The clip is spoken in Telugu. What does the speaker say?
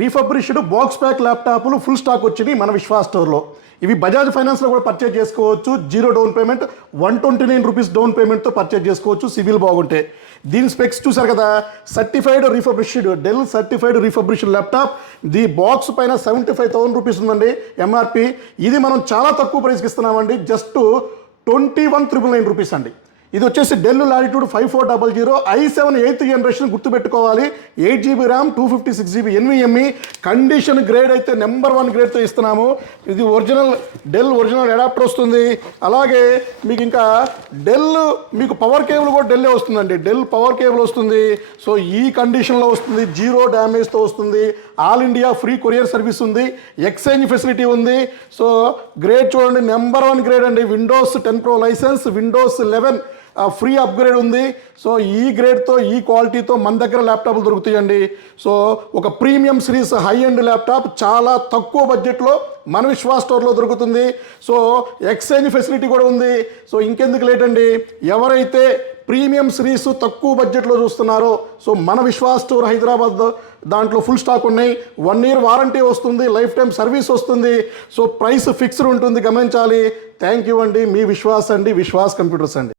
రీఫర్బిష్డ్ బాక్స్ ప్యాక్ ల్యాప్టాప్లు ఫుల్ స్టాక్ వచ్చినాయి మన విశ్వాస్ స్టోర్లో. ఇవి బజాజ్ ఫైనాన్స్లో కూడా పర్చేజ్ చేసుకోవచ్చు. 0 డౌన్ పేమెంట్, 129 రూపీస్ డౌన్ పేమెంట్తో పర్చేజ్ చేసుకోవచ్చు. సివిల్ బాగుంటే. దీని స్పెక్స్ చూసారు కదా, certified refurbished Dell certified refurbished laptop. The box పైన 75,000 రూపీస్ ఉందండి ఎంఆర్పి. ఇది మనం చాలా తక్కువ ప్రైస్కి ఇస్తున్నామండి, జస్ట్ 21,999 రూపీస్ అండి. ఇది వచ్చేసి del latitude 5400 i7 8th generation గుర్తుపెట్టుకోవాలి. 8GB RAM, 256GB NVMe. Condition grade అయితే నెంబర్ 1 గ్రేడ్తో ఇస్తున్నాము. ఇది ఒరిజినల్ డెల్ ఒరిజినల్ అడాప్టర్ వస్తుంది. అలాగే మీకు ఇంకా డెల్ మీకు పవర్ కేబుల్ కూడా డెల్లే వస్తుందండి. డెల్ పవర్ కేబుల్ వస్తుంది. సో ఈ కండిషన్లో వస్తుంది, 0 డ్యామేజ్తో వస్తుంది. All India free courier service ఉంది, ఎక్స్చేంజ్ ఫెసిలిటీ ఉంది. సో గ్రేడ్ చూడండి, నెంబర్ 1 గ్రేడ్ అండి. Windows 10 Pro licence, Windows 11 free upgrade ఉంది. సో ఈ గ్రేడ్తో ఈ క్వాలిటీతో మన దగ్గర ల్యాప్టాప్లు దొరుకుతాయండి. సో ఒక premium series high end laptop చాలా తక్కువ బడ్జెట్లో మన విశ్వాస్ స్టోర్లో దొరుకుతుంది. సో ఎక్స్చేంజ్ ఫెసిలిటీ కూడా ఉంది. సో ఇంకెందుకు లేట్ అండి, ఎవరైతే ప్రీమియం సిరీస్ తక్కువ బడ్జెట్లో చూస్తున్నారో, సో మన విశ్వాస్ స్టోర్ హైదరాబాద్ దాంట్లో ఫుల్ స్టాక్ ఉన్నాయి. 1 year వారంటీ వస్తుంది, లైఫ్ టైం సర్వీస్ వస్తుంది. సో ప్రైస్ ఫిక్స్డ్ ఉంటుంది, గమనించాలి. థ్యాంక్ యూ అండి. మీ విశ్వాస్ అండి, విశ్వాస్ కంప్యూటర్స్ అండి.